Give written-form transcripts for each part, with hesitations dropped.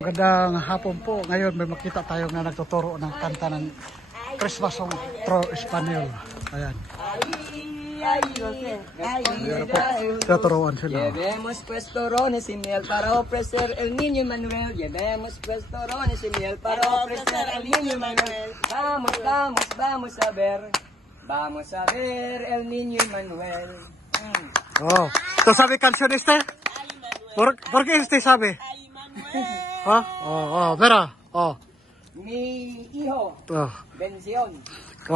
Magandang hapon po. Ngayon may makita tayo na nagtuturo ng kanta ng Christmas song Tro Espanyol. Ayan. Ayan po. Tuturuan sila. Llevemos pues torones y miel para ofrecer el niño Manuel. Llevemos pues torones y miel para ofrecer el niño Manuel. Vamos, vamos, vamos a ver. Vamos a ver el niño Manuel. Oh. ¿Tú sabes canción este? ¿Por qué este sabe? ¿Ah? Mira. Mi hijo, bendición.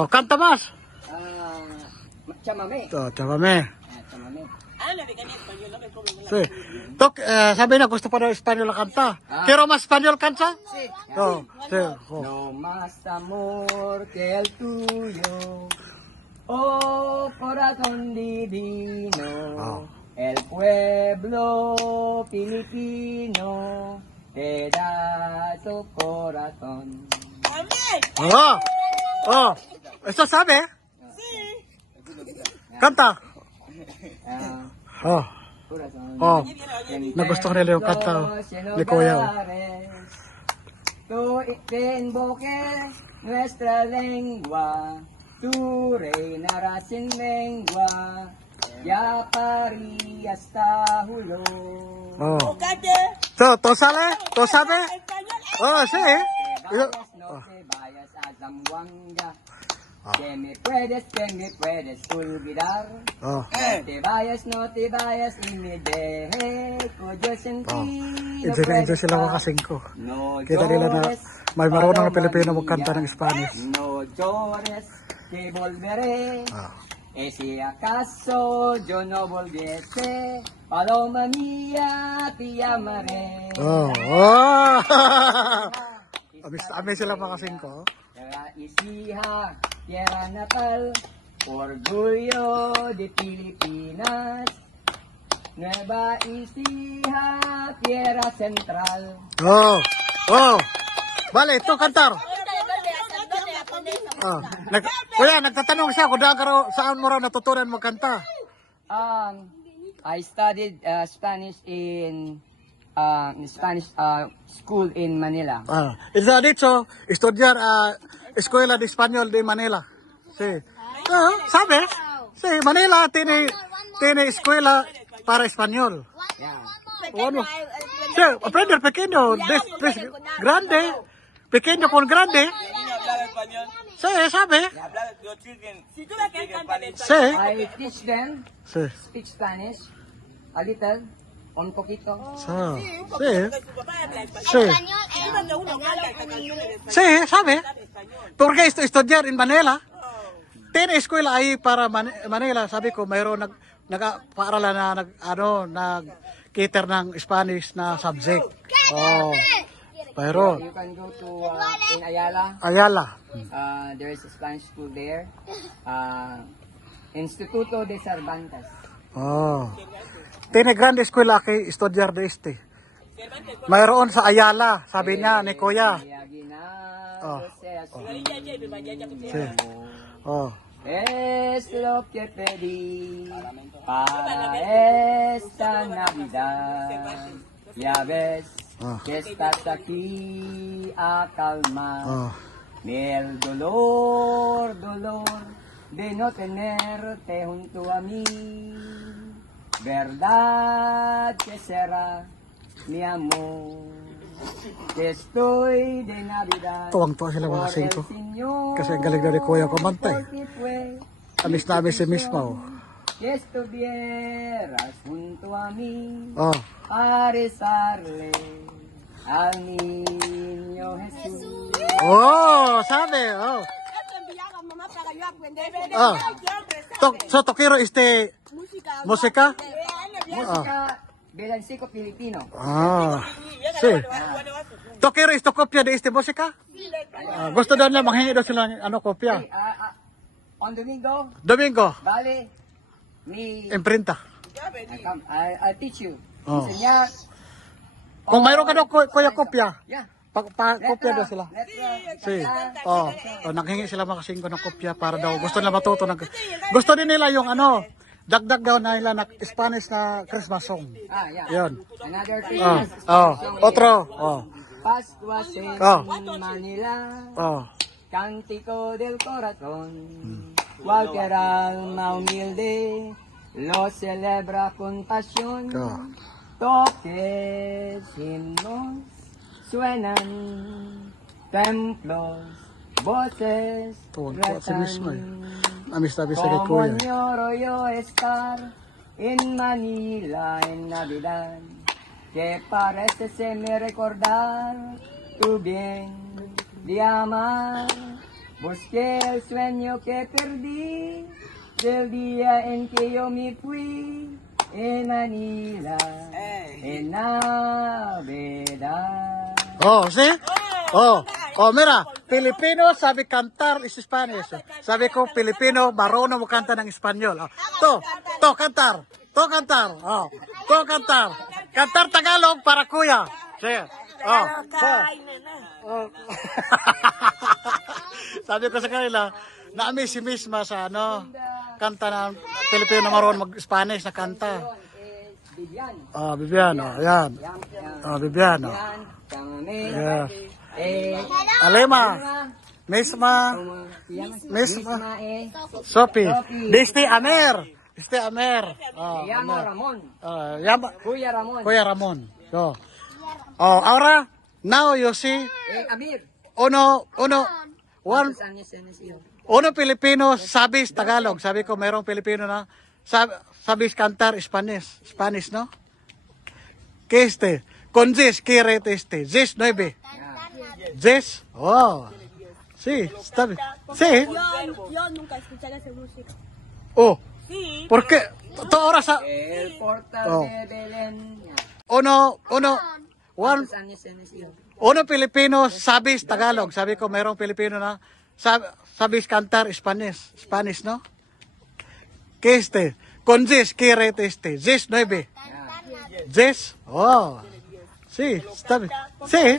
Canta más. Chamamé. Chámame. Chamamé. Sí. Sabi na gusto pa daw Espanyol na kanta. Quiero más Espanyol kanta? Sí. Sí. No más amor que el tuyo, oh corazón divino, el pueblo filipino te da su corazón. ¿Eso sabe? Sí. Canta. Corazón. Nagustuhan nila yung kanta ni Kuya. Tú te invoques nuestra lengua, tu reinarás sin lengua, ya parí hasta Julio. ¿Tú sale? ¿Tú sabe? Sí. No te vayas a Zamboanga, que me puedes olvidar. No te vayas y me dejes, yo sentí. Enjoy sila makasing ko. No Kita nila na may marunong na Pilipino magkanta ng María, Spanish. No llores, que volveré. Si acaso yo no volviese, paloma mía, te llamaré. Amis sila makasing ko. Tierra Isija, tierra natal, orgullo de Filipinas. Nueva Isija, tierra central. Vale, ito kantar. Kuya, nagtatanong siya kung saan mo raw natutunan magkanta. I studied Spanish in Spanish school in Manila. Isa dito, estudiar Escuela de Español de Manila. Sí. ¿Sabe? Sí, Manila tiene escuela para español. Bueno. Sí, aprender pequeño, grande, pequeño con grande. Sí, ¿sabe? Sí. I teach them Sí. speak Spanish a little, un poquito. Sí. Sí. Sí, ¿sabe? Porque estudiar en Manila, tiene escuela ahí para Manila. Sabi ko, mayroon nag-paaralan na nag-cater ng Spanish na subject. Pero You can go to in Ayala. Ayala. There is a Spanish school there. Instituto de Cervantes. Tiene grande eskwela kay estudyar de este. Mayroon sa Ayala, sabi niya ni Kuya. Sí. Es lo que pedí para esta Navidad. Ya ves que estás aquí a calmar el dolor de no tenerte junto a mí. Verdad que será mi amor. Estoy de Navidad. Tuwang-tuwa sila mga singko. Kasi ang galing na ni Kuya kumantay. Amis na amis si mismo. Que estuvieras junto a mí para rezarle al niño Jesús. Sabe. Quiero música. Música villancico filipino. Sí. Quiero kopya de música. Gusto daw nila manghingi daw sila kopya. On Domingo. Vale. Imprinta. I'll teach you. Enseñar. Kung mayroon ka daw kuya kopya. Yeah. Kopya daw sila. Sí. Nanghingi sila makasingko ng kopya para daw gusto nila matuto gusto din nila yung dagdag daw na nila na Spanish na Christmas song. Yeah. Yun. Another thing. Otro. Pascuas en Oh. Manila, Oh. cántico del corazón. Cualquier alma humilde lo celebra con pasión. Oh. Toques, himnos, suenan, templos, voces, Tuwan-tuwa si Miss May. rezan. Amis-tabi sa kay Como Kuya. añoro yo estar en Manila en Navidad, que parece se me recordar tu bien de amar. Busqué el sueño que perdí del día en que yo me fui en Manila en Navidad. Oh, see? Oh, oh, mira, Pilipino sabi cantar is Spanish. Sabi ko, Pilipino, marunong mo kanta ng Espanyol. Oh, to, cantar. To, cantar. Oh, to, cantar. Cantar Tagalog para kuya. Sige. Oh, oh. Sabi ko sa kanila, naami si Misma sa kanta ng Pilipino marunong mag-Spanish na kanta. Vivian. Oh, Vivian, oh, ayan. Oh, Vivian, oh. Yeah. Alema, Misma, Sophie, Disti Amer. Oh, Llamo Amer. Ramon. Kuya Kuya Ramon. Ramon. So, oh, ahora, now you see, Amir. uno, ¿Cuántos años tienes, hijo? uno Pilipino sabis Tagalog. Sabi ko, mayroong Pilipino na sabis cantar Spanish, no? Que con this, quiere this 9. Yes, oh, sí, está bien. Sí, Yo nunca escucharé esa música. oh, Sí. ¿por qué? Ahora sa, El portal Oh. de Belén. uno, ¿Cuántos años tienes, hijo? uno Pilipino sabis Tagalog. Sabi ko, mayroong Pilipino na sabis cantar Spanish, no? Que con this, quiere this 9. Yes, oh, sí, está bien. Sí,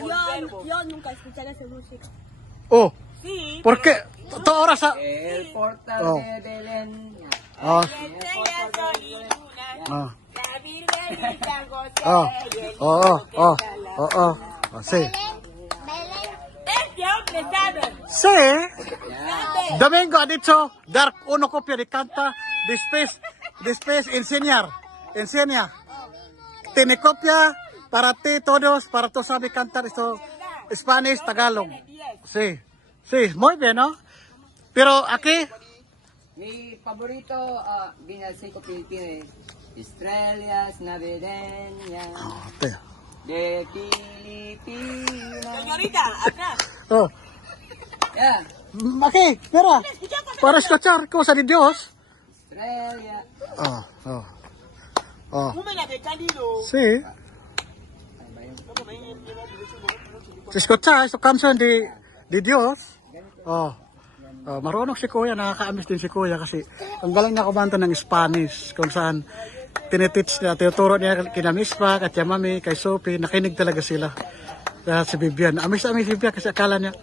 Yo nunca escucharé esa música. oh, Sí. ¿por qué? Ahora sa, El portal Oh. de Belén. oh, Estrella, sol y luna, oh. la Virgenita José Oh, y el oh, niño que oh, está la- oh, oh, oh, sí. Este hombre sabe. Sí, Sabe. Domingo ha dicho dar una copia de canta, después enseña. Tiene copia para ti todos, para todos saben cantar esto, Spanish, Tagalog. Sí, muy bien, ¿no? Pero aquí, Mi favorito, binalsay ko Pilipino Estrellas navideñas de Pilipinas. Señorita, atrás. oh, Yeah. aquí, mira, para escuchar cosa de Dios. Estrella. Oh, Una de cálido. sí. Se escucha esta canción de Dios. Marunong si Kuya, nakaka-amis din si Kuya kasi ang galing niya kumanta ng Spanish kung saan tinitits niya, tinuturo niya kina Mispa, kay Mami, kay Sophie, nakinig talaga sila. Kaya si Vivian, amis-amis si Vivian kasi akala niya,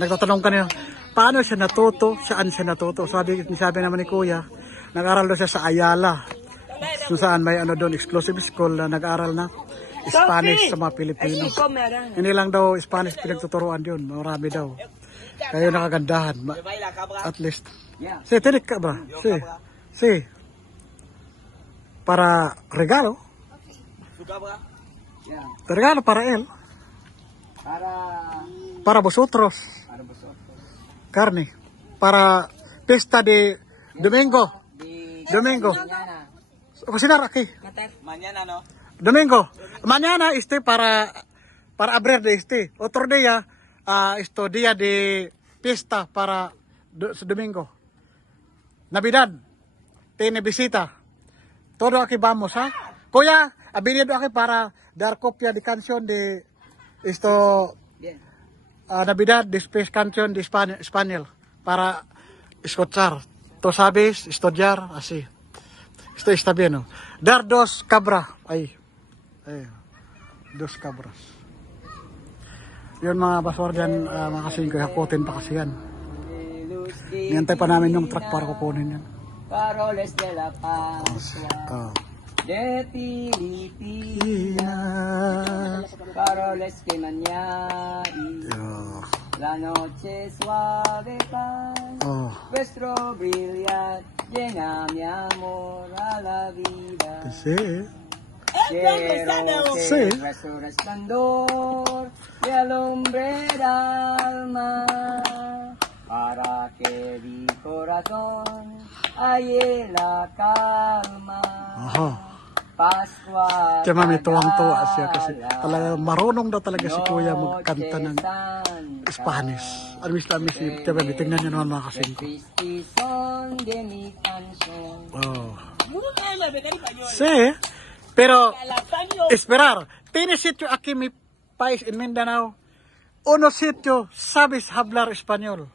nagtatanong kanina, paano siya natuto, saan siya natuto? Sabi naman ni Kuya, nag-aral daw siya sa Ayala, kung saan may doon, exclusive school na nag-aral na Spanish sa mga Pilipino. Hindi lang daw Spanish pinagtuturuan yun, marami daw. Kaya nakagandahan, at least. Yeah. Sí, tiene cabra. Sí. Para regalo. Yeah. Regalo para él. Para vosotros. Para vosotros. Carne. Para fiesta de domingo. Domingo. Mañana. Cocinar aquí. Mañana, no? Domingo. Mañana para abrir de Otro día, día de fiesta para domingo. Navidad. Tiene visita. Todo aquí vamos, ¿ha? Kuya, venido aquí para dar copia de canción de Bien. Navidad, después canción de español para escuchar. Tú sabes, estudiar, así. Esto está bien, ¿no? Dar 2 cabras. Ahí. 2 cabras. Yun mga baswardian, mga kasingkoy, hakutin pa kasi yan. Nihintay pa namin yung truck para kukunin yan. Paroles de la Pascua de Pilipinas. faroles que mañana. Oh. La noche suave paz, Oh. vuestro brillar llena mi amor a la vida. Sí. Quiero Sí. que vuestro resplandor me alumbre el alma, para que mi corazón halle la calma. Aha. Pascua. Kaya mami, tuwang-tuwa siya kasi talaga marunong daw talaga si Kuya magkanta ng Spanish. Amis si Kaya mami, tingnan niyo naman mga kasing ko. Son de mi canción. Oh. Uno no le ve español. Sí, pero La español. esperar, tiene sitio aquí mi país en Mindanao. Uno sitio sabes hablar español.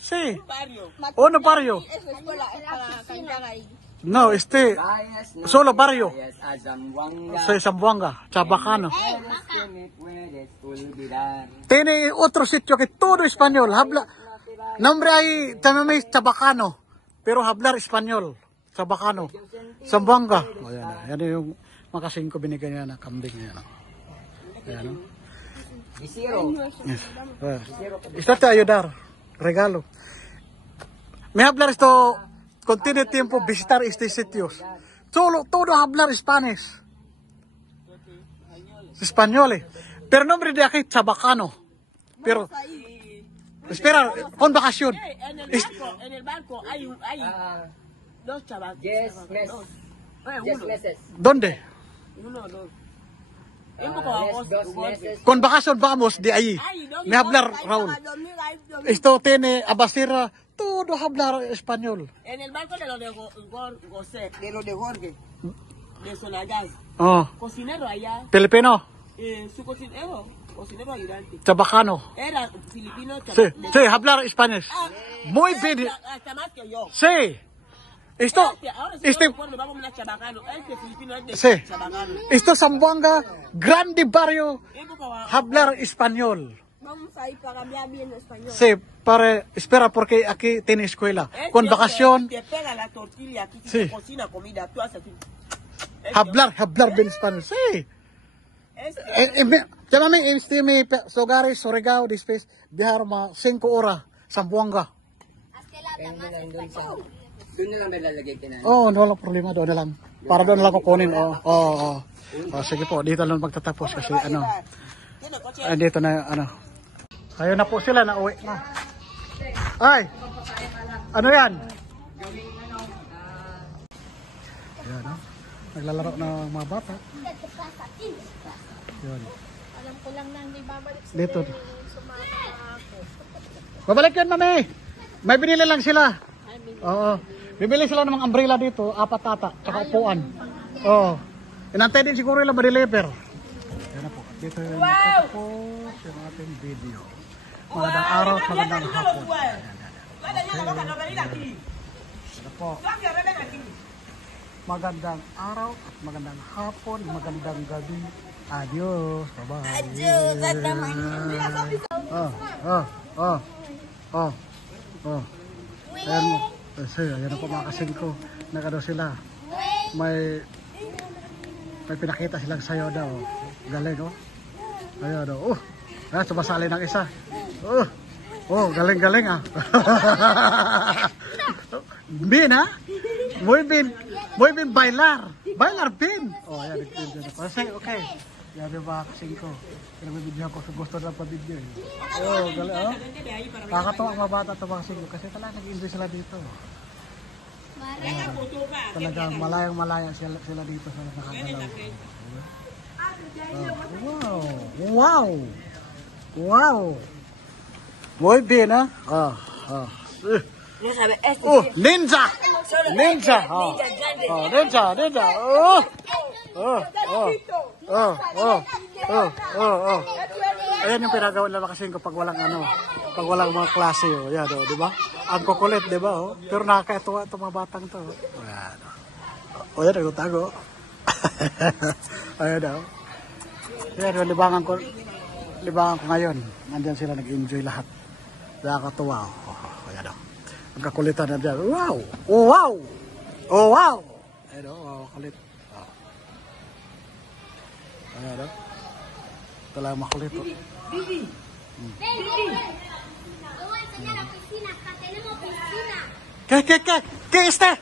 Sí, Barrio. uno barrio. Esa escuela es para cantar ahí. No, Vayas, no solo te barrio. vayas a Zamboanga, Sa Zamboanga, Chabacano. eres que me puedes olvidar. Tiene otro sitio que todo español. Habla, nombre ahí también es Chabacano, pero hablar español. Chabacano. Zamboanga. O yan, yan yung makasing ko binigay niya na kambing niya. Ayan, no? Isiro. Yes. Está te ayudar. Regalo. Me hablar esto, cuando tiene tiempo visitar estos sitios. Todo hablar Spanish. Español. Pero nombre de aquí Chabacano. Pero, espera, con vacación. En el barco hay dos chavales. 10 meses. 10 meses. ¿Dónde? Uno, dos. Es un poco baboso. 2 meses. Con vacación vamos de ahí. Me hablar Raúl. Esto tiene Abasira, todo hablar español. En el barco de lo de José, de lo de Jorge, de Sonagas. Oh, Cocinero allá, Filipino, su cocinero ayudante. Chabacano. Era filipino. Sí, hablar español. Muy bien. Hasta más que yo. Sí. Esto, Ahora sí este, cuando vamos a Chabacano, este filipino es de Sí. Chabacano. esto Zamboanga, grande barrio, Es un poco baboso. hablar español. Vamos ahí para cambiar bien español. Sí, espera porque aquí tiene escuela. Con vacación, Te pega la tortilla aquí, si Sí. te cocina comida, tú haces así. hablar bien español. Sí. Llámame, mi Sogares, Surigao, después viajar mga 5 oras, Zamboanga. Doon na lang ba lalagay ka na? Oh, walang problema, doon na lang. Para doon na lang kukunin. Oh. Sige po, dito lang magtatapos kasi ano. Tiene coche. Dito na ano. Ayun na po sila, nauwi na. Ay! Ano yan? Yan, no? Naglalaro na mga bata. Yan. Alam ko lang nang di babalik si Dito. sumama ako. Babalik yun, mami. May binili lang sila. Oo. Bibili sila ng mga umbrella dito, 4 ata, tsaka upuan. Oo. Inantay din siguro ilang ma-deliver. Yan na po. Dito yung tapos yung ating video. Magandang araw at magandang hapon. Yan po. Magandang araw at magandang hapon, magandang gabi. Adios. Bye-bye. Adios. At naman. Ayan mo. Ayan po mga kasing ko. Nagano sila. May pinakita silang sayo daw. Galing oh. Ayan oh. Sumasali ng isa. Galing ah. Bin ha? Muy bien bailar. Bailar bin. Ayan. Okay. Yan yung mga kasing ko. Pinagbibidyo ko. Gusto na pa-video eh. Galing oh. Kakatawa ang mga bata ito mga kasing ko. Kasi talaga nag-enjoy sila dito. Talagang malayang-malaya sila dito sa nakagalaw. Wow! Muy bien, ha? Ninja! Ninja! Ayan yung pinagawa nila kasi kapag walang mga klase, yan, di ba? Ang kukulit, di ba? Pero nakakatuwa itong mga batang to. Ayan, yan, nagutago. Ayan, yan, yung libangan ko ngayon. Nandiyan sila, nag-enjoy lahat. Nakakatuwa. Ayan, ang kakulitan na dyan. Wow! Ayan, kulit. Ayan, Talagang makulit. Oh. ¿Qué está?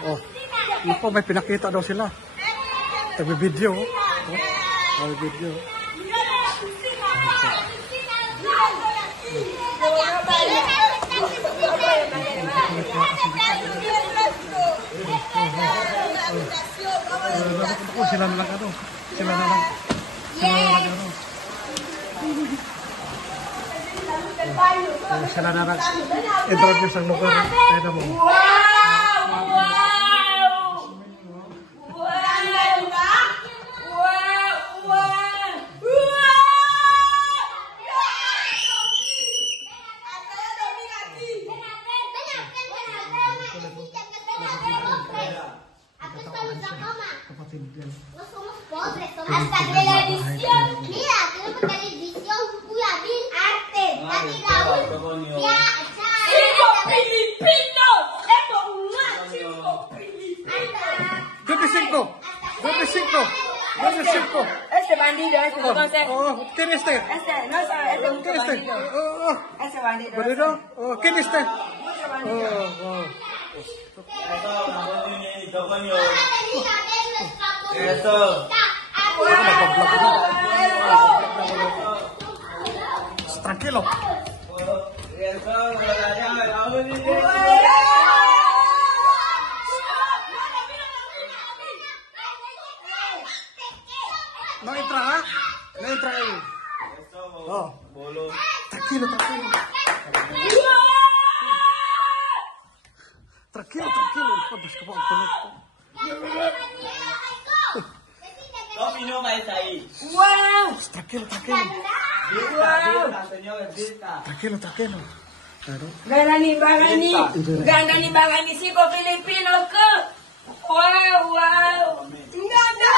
Oh, naku, may pinakita daw sila. Tabi-video. Oh, video. Ako, sila na lang ano. Sila na lang. Ano. Sila na lang. Introduce ang lugar. Kaya na mo. Hasta televisión, mira, tenemos televisión, Kuya Bill, arte, Tati Raúl, ya, ¡Cinco Filipinos! ¡Esto es un cinco Filipinos! ¿Dónde cinco? Este bandido, este entonces. Oh, ¿quién es este? Este, no sabe, este es un ¿Quién es este? bandido. Este bandido. ¿Bandido? Oh, ¿quién es este? Tranquilo. No entra, ¿ah? No entra ahí. Oh. Tranquilo. Tranquilo. Pues como Wow! Tranquilo. Tranquilo. Claro. Ganda ni Bagani, cinco Filipinos ko! Wow! Ganda!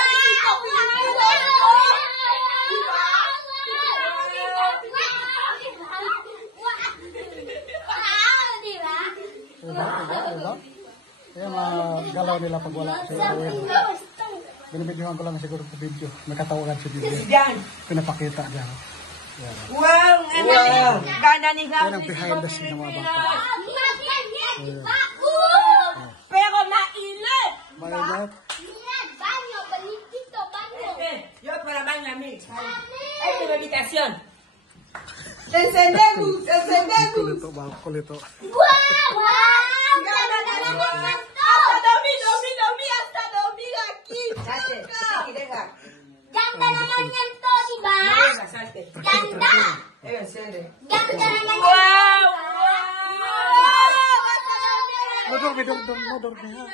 Diba? Kaya galaw nila pag wala si Ariel. Binibidyohan ko lang siguro sa video. May katawagan sa video. Yan! Pinapakita niya. Wow! Ganda ni Yan ang behind the scene ng mga bata. Pero mainit! Mainit. baño, pelitito, baño. Yo para baño a mí. Ay, tu habitación. Kulito. Wow, Salte, aquí, deja. ganda naman yan to, di ba? Deja, salte. Ganda! Enciende. Ganda naman yan. Wow! No dormi ha.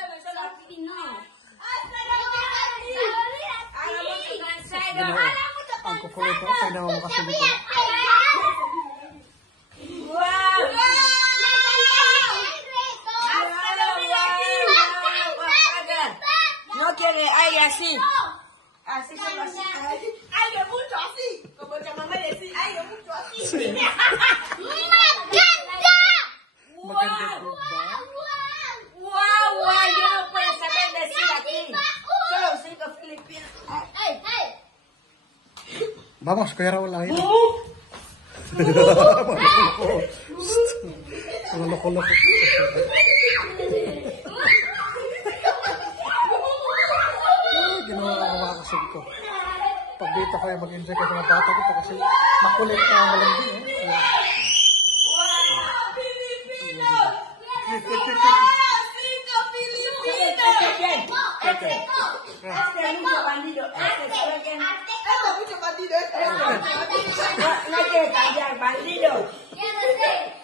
Ang kukulito. Kaya naman mo kasi dito. Wow! No quiere aire así. Así como así. Aire mucho así. Como tu mamá decía, aire mucho así. Maganda! Maganda po ba? Wow, wow, yo no puedo saber decir aquí. Solo cinco filipinos. Hey! Vamos, Kuya Raul ahí. Mga loko-loko. Ginawa ang mga kasig ko. Pag dito kayo mag-enjoy kayo mga bata dito kasi makulit na malambing. No quiere cambiar bandido.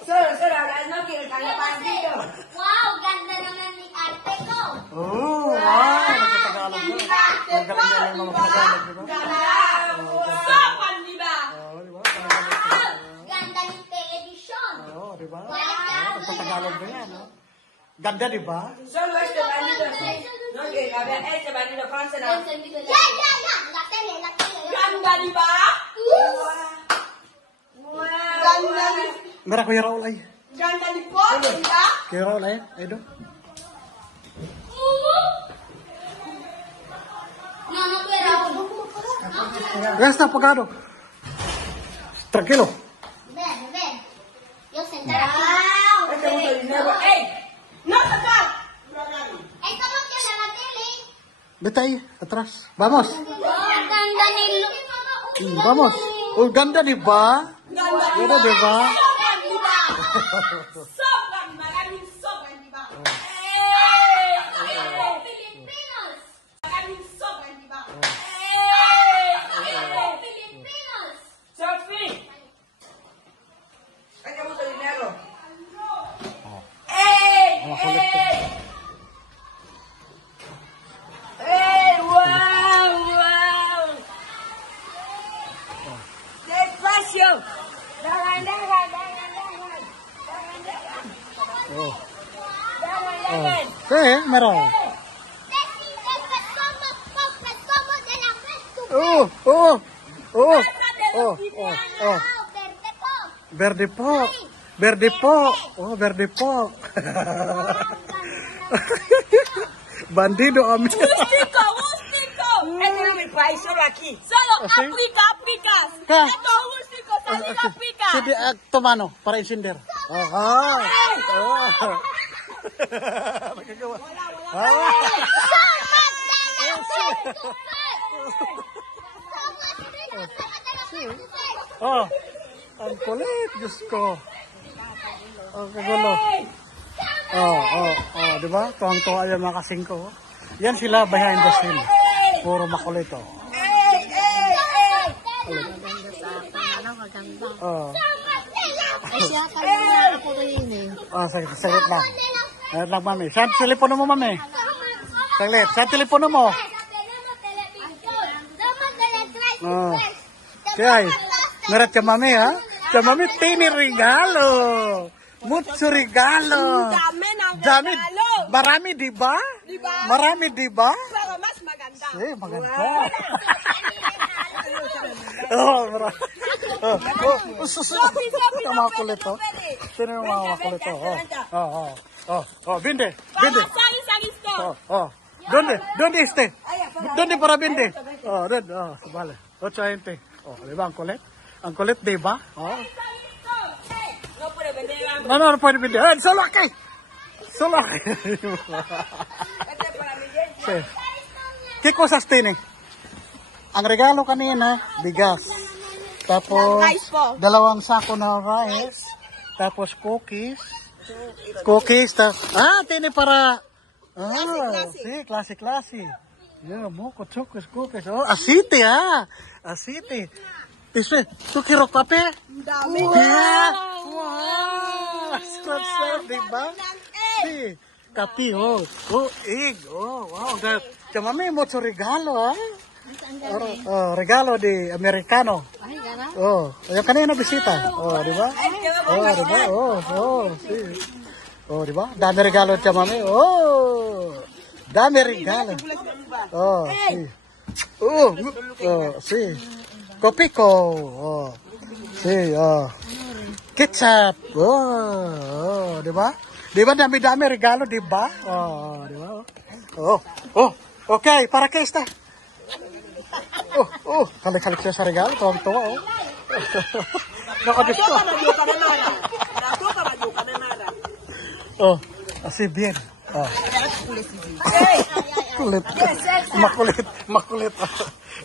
Solo hablar, no quiere cambiar bandido. Wow, ganda naman ni arte ko. Oh, wow! Nagtatagalog na. Ang galing na yung mga Tagalog, di ba? Sopan, di ba? Oo, di ba? Ganda ni television. Oo, di ba? Nagtatagalog na yan, no? Ganda, di ba? Solo este bandido sí. No quiere cambiar este bandido francés. Ya. La tele. Ganda, di ba? Mira, Kuya Raul ay. Ganda ni po, di ba? Kuya Raul ay. Ay, do. Gasta pagkano? Tranquilo. Ven, ven. Yo sentada aquí. ¡Ey! ¡No sacar! ¿Cómo que la tele? Vete ahí, atrás. Vamos. Ang ganda ni Lu. Vamos. Oh, ganda di ba? Ganda di ba? Sobrang maraming sobrang, di ba? Filipinos! Maraming sobrang, di ba? Filipinos! Sophie! Kaya mo sa dinero. ¡Ey! ¡Ey! ¡Ey! ¡Wow! ¡Wow! ¡Despacio! ¡Dagan, dagan, dagan, dagan! ¡Dagan, dagan! Oh. ¡Dagan, Oh. dagan! Sí, meron. Pescamos de la pesca. Oh, oh, oh, oh, oh, oh. Verde po. Verde po. Verde po. Oh, verde po. Bandido amin. ¡Gustico! ¡Gustico! Este no es mi país, solo aquí. Solo ¿Así? África, África. ¿Qué? Ito, gusto ko sa África. Sige, tomano, para encender. Aha. Oh. Nakagawa. Ah. Oh, ang kulit, Diyos ko. Ang kagulo. Di ba? Tuwang-tuwa yan mga kasingko. Yan sila behind the scene. Puro makulit, oh. Oh. Saglit lang. Saglit lang, mami. Saan telepono mo, mami? Saglit. Saan telepono mo? Oh. Kaya, meron ka, mami, ha? Ka, mami, tini regalo. Mucho regalo. Dami. Marami, di ba? Marami, di ba? Pero mas maganda. Maganda. Oh, marami. Mga kulit, oh. Sino yung mga kulit, oh. Binde. Sali sa gusto. ¿Dónde este? ¿Dónde para binde? Vale. 820. Di ba ang kulit? Ang kulit, di ba? No puede vender hambre. No puede vender. Solo aquí. Este es para mi gente. Sí. ¿Qué cosas tiene? Ang regalo kanina, bigas. Tapos, Rice po. 2 sako na rice. Tapos, cookies. Tiene para... Sí, clase. Yeah, moco, chocos, cookies. Oh, asite, asite. ¿Tú quiero café? Dami. Wow! Sarap, diba? Sí. Kape, egg. Wow. Mami, mucho regalo, regalo di Americano. Yung kanina bisita. Diba? Diba? Sí. Diba? Dami regalo siya, mami. Dami regalo. Sí. Sí. Kopiko. Sí. Ketchup. Diba? Diba dami-dami regalo, diba? Diba? Okay, para kay esta. Kalik-kalik siya sa regalo. Tuwang-tuwa, Nakadis ko. Así bien. Kulit.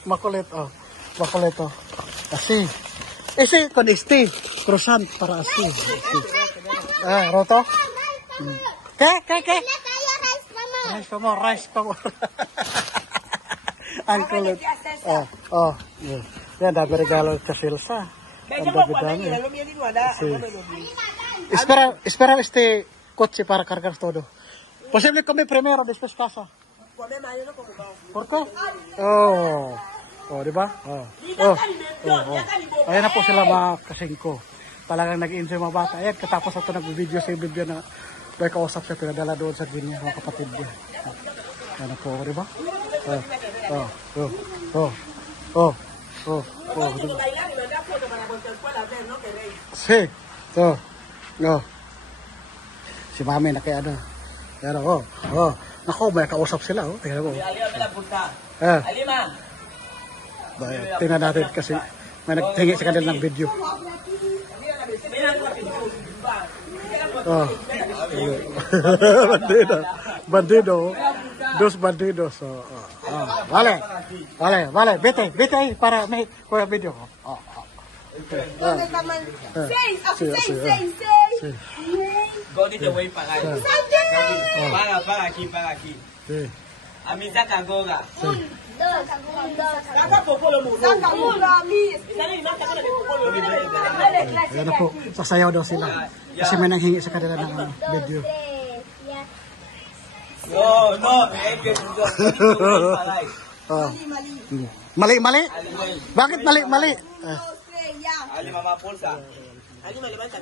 Makulit. Así. Ese con este croissant para así. Roto. ¿Qué? Rice pa mo. Ang kulit. Yan, dami regalo sa Silsa. Ang dami-dami. Espera este coche para cargar todo. Posible comer primero, después casa. ¿Por qué? Diba? Ayan na po sila mga kasingko. Talagang nag-enjoy mga bata. Ayan, katapos ito nag-video sa video na may kausap siya pinadala doon sa Guinea, mga kapatid niya. Ayan na po, diba? Sí. Si mami na kaya ano. Pero, Naku, may kausap sila, Tingnan mo. Alima me la punta. Eh. Alima. Tingnan natin kasi may nagtingi sa kanila ng video. Oh. Bandido. Bandido. Dos bandidos. Oh, oh. Vale. Vete para may kuya video ko. Oh. ¿Dónde está man? Seis, Sí. Go the way para ahí. Para aquí. Sí. A mí saca goga. Saca popolo mo. Saca popolo a mí. Sali na saca na popolo. Ayan na po, sasayaw daw sila. Kasi may nanghingi sa kanila ng video. No, es que para ahí. Oh. Mali? Bakit mali? Ali mamá pulsa. Ali me levanta.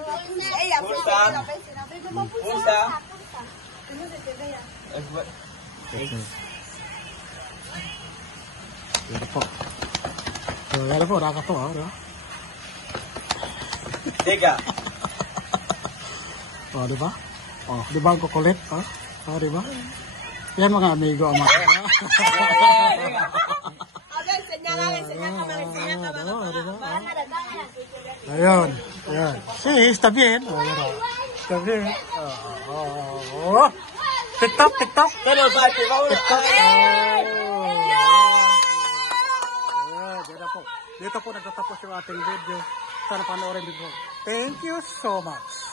Pulsa. Ayan po, nakakatawa. Teka. Oh, di ba? Oh, di ba ang kukulit? Oh, di ba? Yan mga amigo ang mga. A ver, señala cámara. Oh, di ba? Ayun. Sí, está bien. Oh, yan. Está bien. Oh. TikTok. Pero bate, vamos. TikTok. Dito po nagtatapos yung ating video. Sana panoorin din po. Thank you so much.